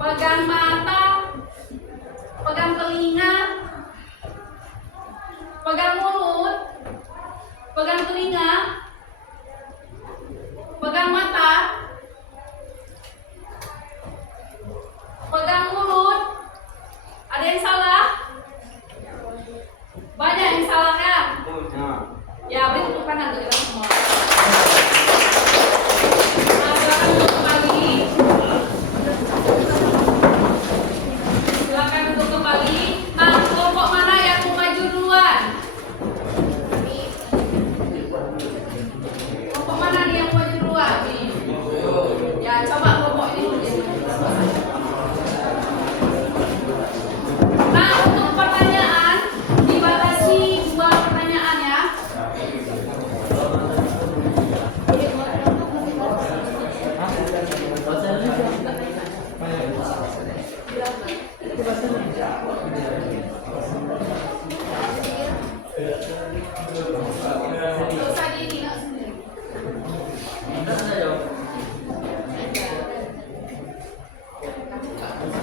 Pegang mata, pegang telinga, pegang mulut, pegang telinga, pegang mata, pegang mulut. Ada yang salah? Banyak yang salah ya? Ya, beri tepuk tangan untuk kita semua. Nah, silakan duduk kembali. Silakan duduk kembali. Nah, kelompok mana yang mau maju duluan? Kelompok mana nih yang mau maju duluan? Nih. Ya, coba kelompok ini dulu. Nah, untuk pertanyaan dibatasi 2 pertanyaan ya.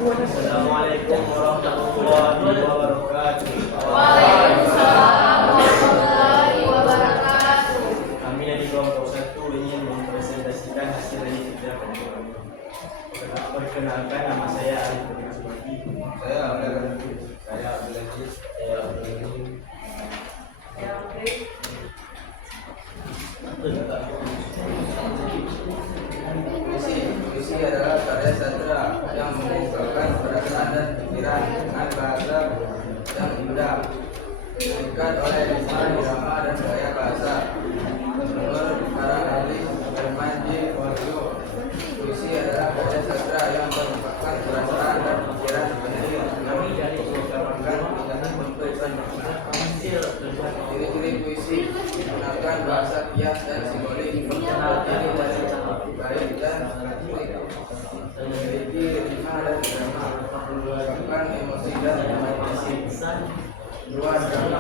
Assalamualaikum warahmatullahi wabarakatuh. Waalaikumsalam warahmatullahi wabarakatuh. Kami dari kelompok 1 ingin mempresentasikan hasil dari kerja kelompok kami. Perkenalkan, nama saya Arif Subagi. Saya Abdul Aziz. Saya Abdul Aziz. Saya Abdul Aziz. Puisi adalah karya sastra yang mengungkapkan perasaan dan pikiran dengan bahasa yang indah, diikat oleh lisan, irama, dan gaya bahasa. Menurut para ahli Herman J. Waldo, puisi adalah karya sastra yang mengungkapkan perasaan dan pikiran penting yang mengungkapkan tindakan memberikan makna. Ciri-ciri puisi menggunakan bahasa kias dan simbolik, terdiri dari baik dan memiliki ritme dan drama, mengungkapkan emosi dan imaginasi. Dua, drama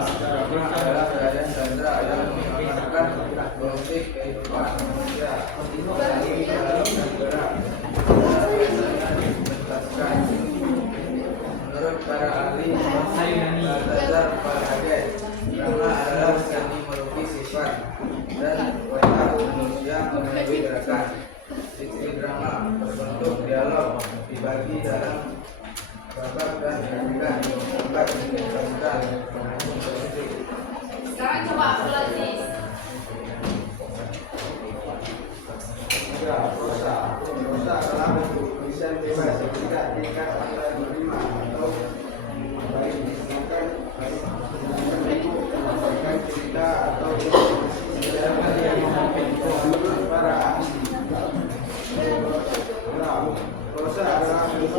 adalah karya sastra yang menggambarkan konflik kehidupan manusia dari dalam dan gerak, dan biasanya dipentaskan. Menurut para ahli Balthazar Farhade, drama adalah seni melukis sifat dan watak manusia melalui gerakan. Ciri drama berbentuk dialog, dibagi dalam babak dan gerakan, babak dijelaskan. Sekarang coba Abdul Aziz. Prosa adalah bentuk tulisan bebas yang tidak tingkat pada berlima atau baik disebutkan menyampaikan cerita atau sejarah yang menurut para ahli. Prosa adalah bentuk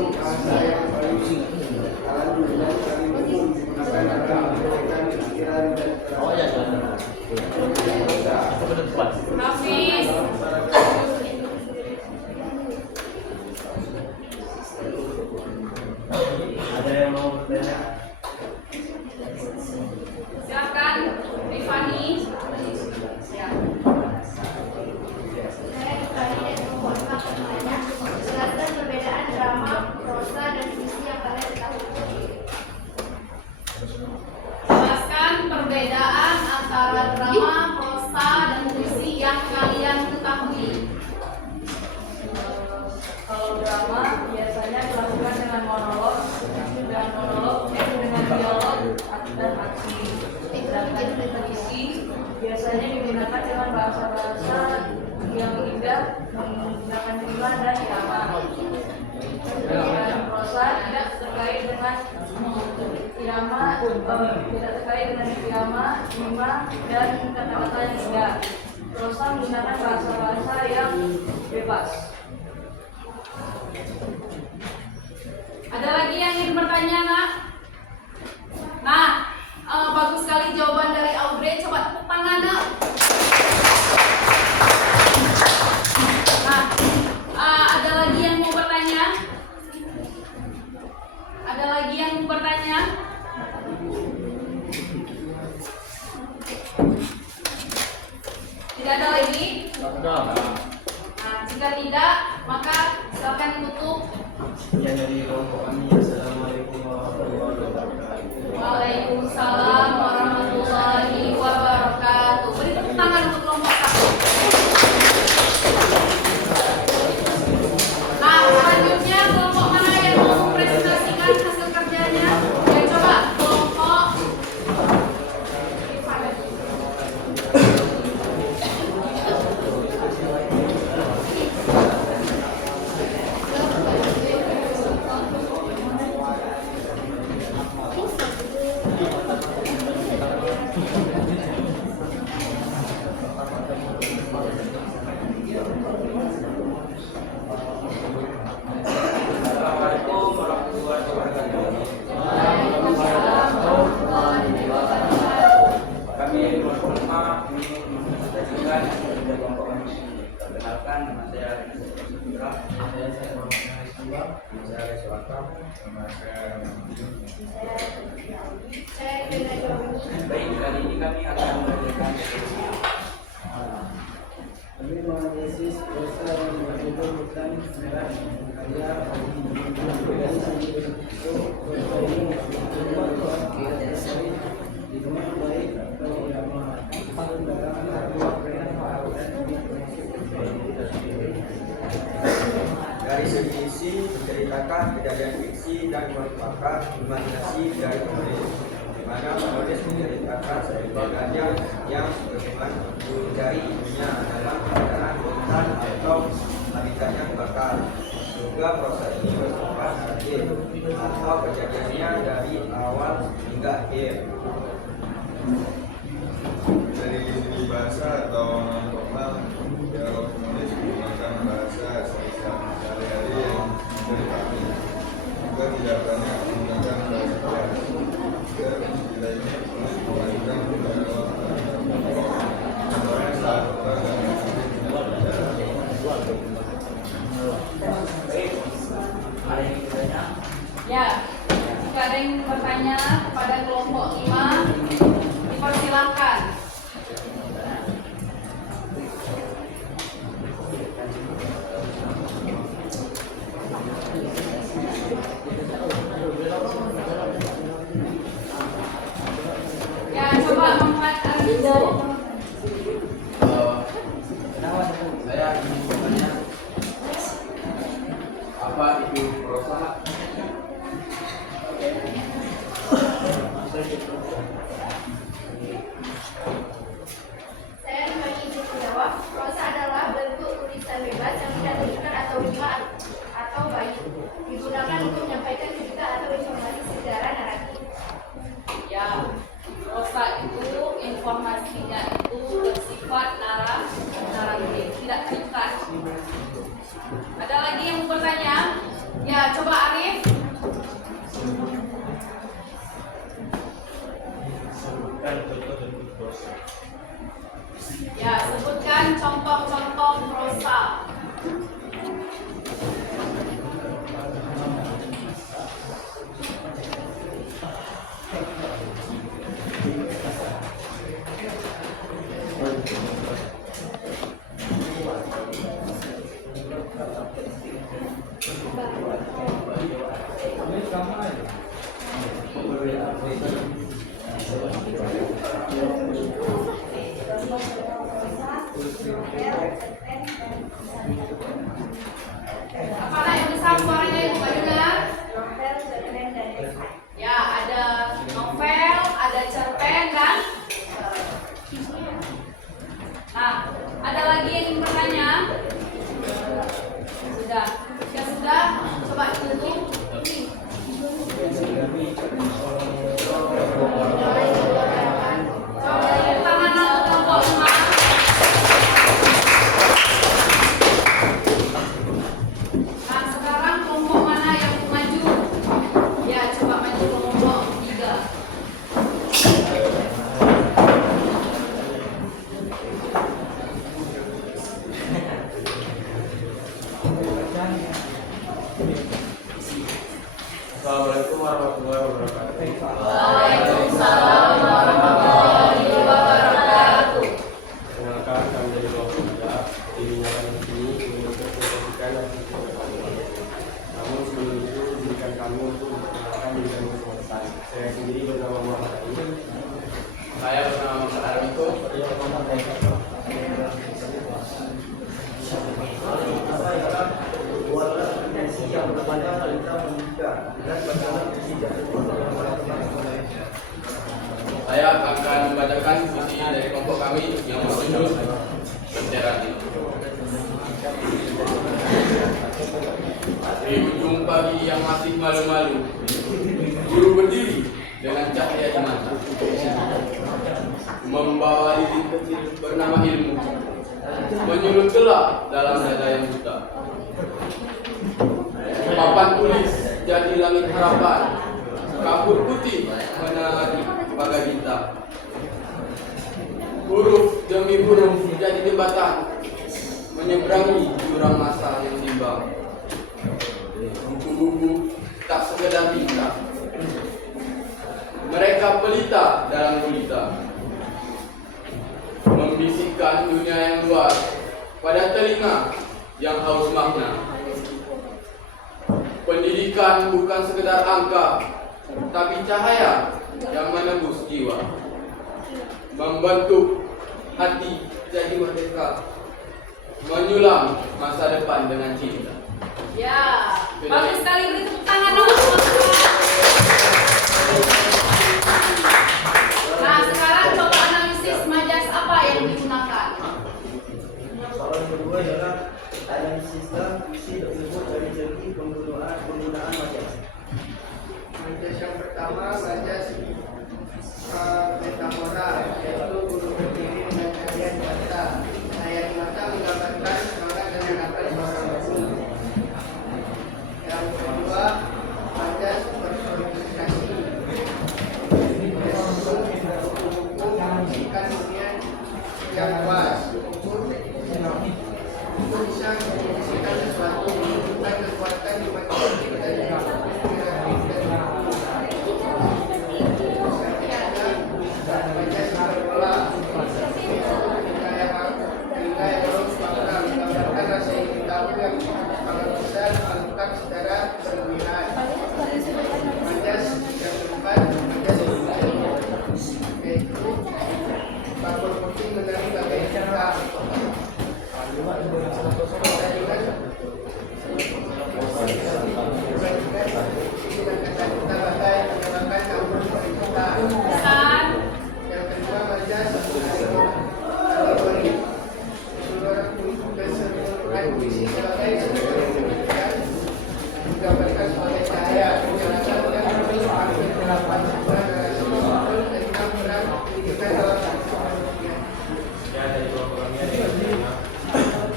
menggunakan jumlah dan irama. Dan prosa tidak terkait dengan irama, tidak terkait dengan irama, rima dan kata-kata yang indah. Prosa menggunakan bahasa-bahasa yang bebas. Ada lagi yang ingin bertanya, nak? Nah, bagus sekali jawaban dari Audrey. Coba tepuk tangan, nak. Nah, ada lagi yang mau bertanya? Ada lagi yang mau bertanya? Tidak ada lagi? Nah, jika tidak, maka silakan ditutup. Sekian dari kelompok kami. Assalamualaikum warahmatullahi wabarakatuh. Waalaikumsalam warahmatullahi wabarakatuh. Beri tepuk tangan untuk kelompok satu. Nah, selanjutnya kelompok mana yang mau mempresentasikan hasil kerjanya? Ya, coba kelompok Assalamualaikum warahmatullahi wabarakatuh. Kami kelompok 5 ingin mempresentasikan kerja kelompok kami. Perkenalkan, nama saya Indra. Saya Selatan. Baik, kali ini kami akan mengerjakan Kami menganalisis prosa yang berjudul Hutan Merah karya dikenal baik atau irama. dari segi isi menceritakan kejadian fiksi dan merupakan imajinasi dari penulis, di mana penulis menceritakan sebuah gajah yang berkembang mencari ibunya dalam keadaan hutan atau habitatnya kebakar. Juga proses ini bersifat adil atau kejadiannya dari awal hingga akhir. Dari segi bahasa atau non formal, dialog penulis menggunakan bahasa sehari-hari yang dipahami. Juga tidak banyak menggunakan bahasa keras. Juga setidaknya penulis memajukan dialog antara saat orang dan Ada yang bertanya? ya. Jika ada yang bertanya kepada kelompok 5, dipersilahkan. Ya, coba Muhammad Arifin. Saya ingin bertanya, apa itu prosa? Saya membagi izin menjawab. Prosa adalah bentuk tulisan bebas yang tidak terikat atau rima atau bait, digunakan untuk menyampaikan cerita atau informasi secara naratif. Ya, prosa itu informasinya itu bersifat naratif, tidak terikat. Ada lagi yang mau bertanya? Ya, coba Arif. Sebutkan contoh-contoh prosa. Ya, sebutkan contoh-contoh prosa. Apa yang besar suaranya ibu nggak dengar? Novel, cerpen, dan esai. Ya, ada novel, ada cerpen dan. Nah, ada lagi yang ingin bertanya? Assalamualaikum warahmatullahi wabarakatuh. Waalaikumsalam warahmatullahi wabarakatuh. Perkenalkan, kami dari kelompok 3 dinyatakan di sini ingin mempresentasikan hasil kami. Namun sebelum itu izinkan kami untuk memperkenalkan diri kami masing-masing. Saya sendiri bernama Muhammad Ali. Saya bernama Muhammad Armiko. Saya akan membacakan puisi dari kelompok kami yang berjudul Bendera Ini. Di ujung pagi yang masih malu-malu, guru berdiri dengan cahaya di mata, membawa lilin kecil bernama ilmu, menyulut gelap dalam dada yang buta. Papan tulis jadi langit harapan, kabut putih menari bagai bintang. Huruf demi huruf jadi jembatan, menyeberangi jurang masa yang timbang. Buku-buku tak sekedar tinta, mereka pelita dalam gulita, membisikkan dunia yang luas pada telinga yang haus makna. Pendidikan bukan sekedar angka, tapi cahaya yang menembus jiwa, membentuk hati jadi merdeka, menyulam masa depan dengan cinta. Ya, bagus sekali, beri tepuk tangan dong. Nah, sekarang coba analisis majas apa yang digunakan. Soalan kedua adalah analisis puisi tersebut dari segi penggunaan majas. Majas yang pertama, majas metafora, yaitu guru berdiri dengan cahaya di mata. Cahaya di mata menggambarkan semangat dan harapan seorang guru. Yang kedua, majas personifikasi, buku-buku menyaksikan dunia yang luas. Itu bisa menyaksikan sesuatu, menunjukkan kekuatan imajinatif dan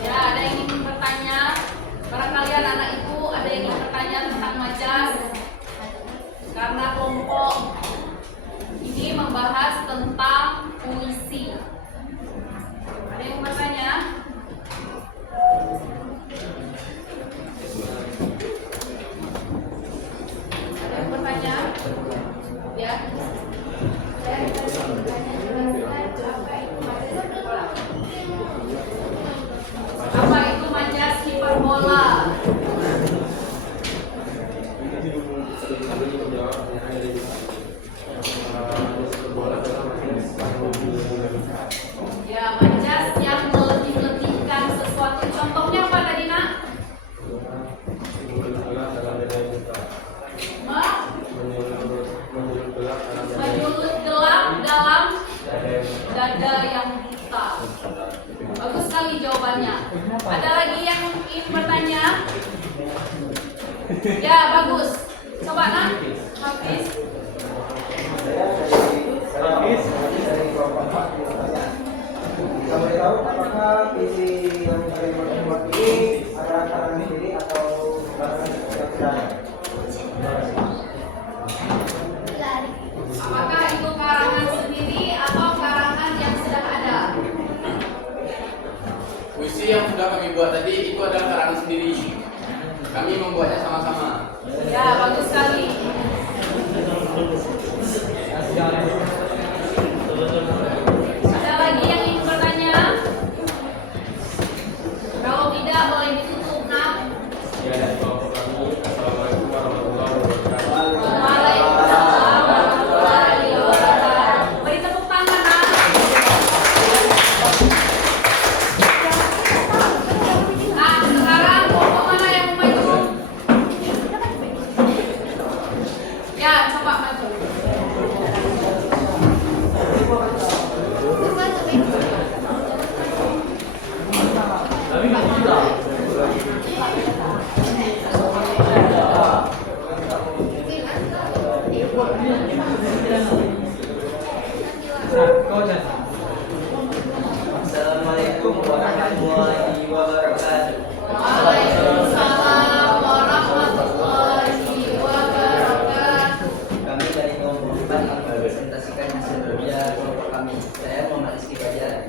Ya, ada yang ingin bertanya? Barangkali anak-anak ibu ada yang ingin bertanya tentang majas? Karena kelompok ini membahas tentang puisi. Ada yang bertanya? Ada yang bertanya? Ya. Saya bertanya, jelaskan Apa itu majas hiperbola? Ya, majas yang meletih-letihkan sesuatu. Contohnya apa tadi, Nak? Menyulut gelap dalam dada yang buta. Bagus sekali jawabannya. Ada lagi yang ingin bertanya? Ya, bagus. Coba, Nak. Hafiz. Dari kelompok 4 bertanya. Kita boleh tahu apakah visi yang kalian buat ini adalah karangan sendiri atau karangan yang sudah ada? Apakah itu karangan sendiri atau karangan yang sudah ada? Puisi yang sudah kami buat tadi itu adalah karangan sendiri. Kami membuatnya sama-sama. Ya, bagus sekali. Ada lagi yang ingin bertanya? Kalau tidak, boleh ditutup, nak. Ya, dari kelompok kami, Assalamualaikum warahmatullahi wabarakatuh. Waalaikumsalam warahmatullahi wabarakatuh. Beri tepuk tangan, nak. Nah, sekarang kelompok mana yang mau maju? Ya, coba maju. Assalamualaikum warahmatullahi wabarakatuh. Waalaikumsalam warahmatullahi wabarakatuh. Kami dari kelompok 4 akan mempresentasikan hasil kerja kelompok kami. Saya Muhammad Rizky Fajar.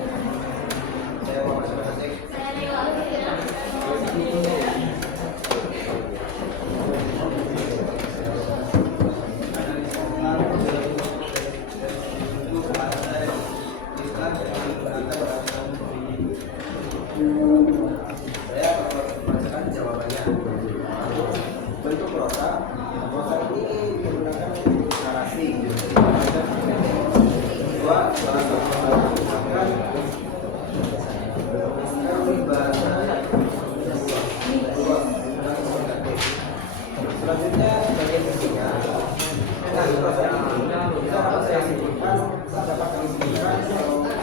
Saya mau masuk ke Saya Nila. Saya akan membacakan jawabannya. bentuk prosa. Prosa ini menggunakan narasi. Dua, salah satu menggunakan bahasa. Selanjutnya bagian ketiga. Nah, prosa ini kita dapat saya simpulkan, dapat kami simpulkan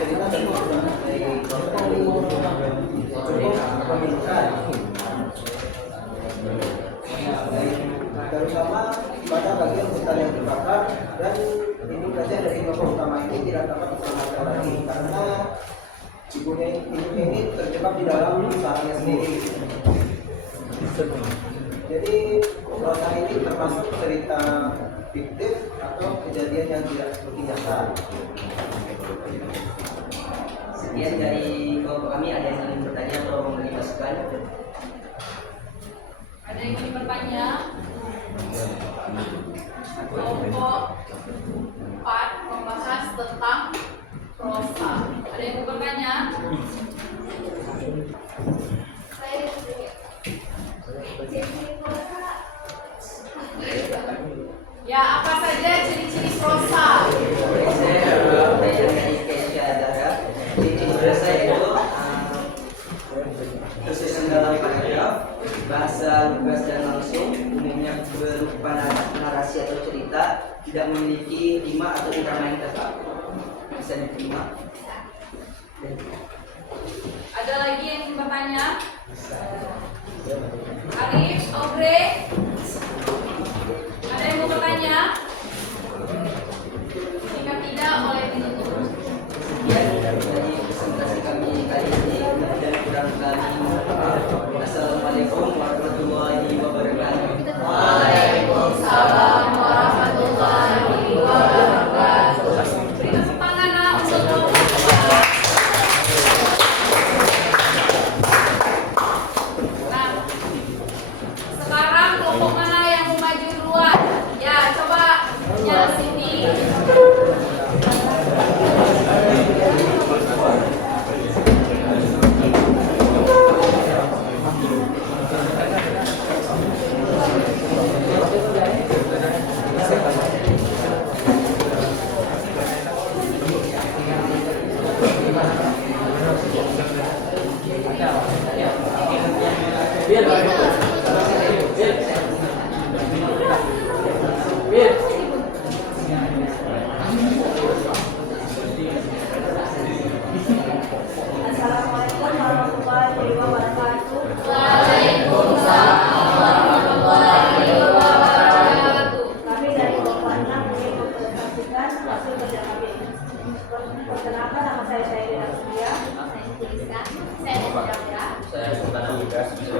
cerita dan prosa dari prosa ini cukup membingungkan. Terutama pada bagian hutan yang terbakar, dan ini saja dari tokoh utama ini tidak dapat diselamatkan lagi karena ibunya ini terjebak di dalam sarangnya sendiri. Jadi prosa ini termasuk cerita fiktif atau kejadian yang tidak seperti nyata. Sekian dari kelompok kami. Ada yang ingin bertanya atau memberi masukan? Ada yang ingin bertanya? Kelompok 4 membahas tentang prosa. Ada yang mau bertanya? Saya jadi prosa. Ya, apa saja ciri-ciri prosa? Saya belajar dari Keisha Zahra. Ciri prosa itu tersusun dalam paragraf, bahasa lugas dan langsung, umumnya berupa narasi atau cerita, tidak memiliki rima atau irama yang tetap. Bisa diterima. Ada lagi yang ingin bertanya? Arif, Obre, ada yang mau bertanya? Jika tidak, boleh ditutup. Sekian dari presentasi kami kali ini, dan kurang kali. Assalamualaikum warahmatullahi wabarakatuh. Waalaikumsalam warahmatullahi wabarakatuh. Beri tepuk tangan, nak, untuk kelompok 4. Nah, sekarang kelompok mana yang mau maju duluan? Ya, coba nyala sini. Assalamualaikum warahmatullahi wabarakatuh. Waalaikumsalam warahmatullahi wabarakatuh. Kami dari kelompok 6 ingin mempresentasikan hasil kerja kami. Perkenalkan, nama saya Syahida Nasria. Saya Nasria. Saya Sultan Tugas bisa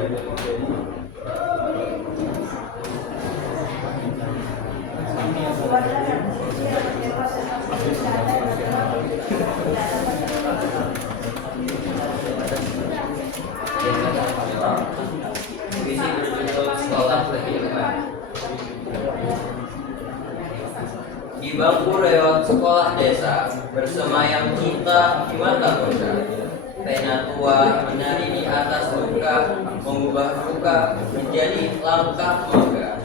Keluarga dan posisi yang kecewa tentang kesehatan dan dalam tidak dapat Visi berjudul Di bangku reot sekolah desa, bersemayam cinta di mata bocah. Pena tua menari di atas luka, mengubah luka menjadi langkah megah.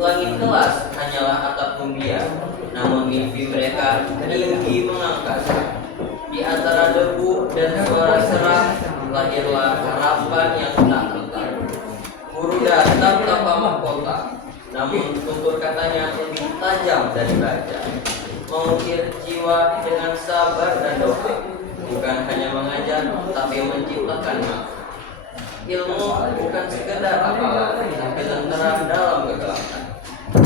Langit kelas hanyalah atap umbian, namun mimpi mereka tinggi mengangkasa. Di antara debu dan suara serak, lahirlah harapan yang tak letak. Guru datang tanpa mahkota, namun tutur katanya lebih tajam dari baja. Mengukir jiwa dengan sabar dan doa, bukan hanya mengajar, tapi menciptakan makna. Ilmu bukan sekedar hafalan, tapi lentera dalam kegelapan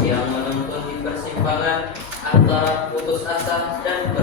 yang menuntun di persimpangan antara putus asa dan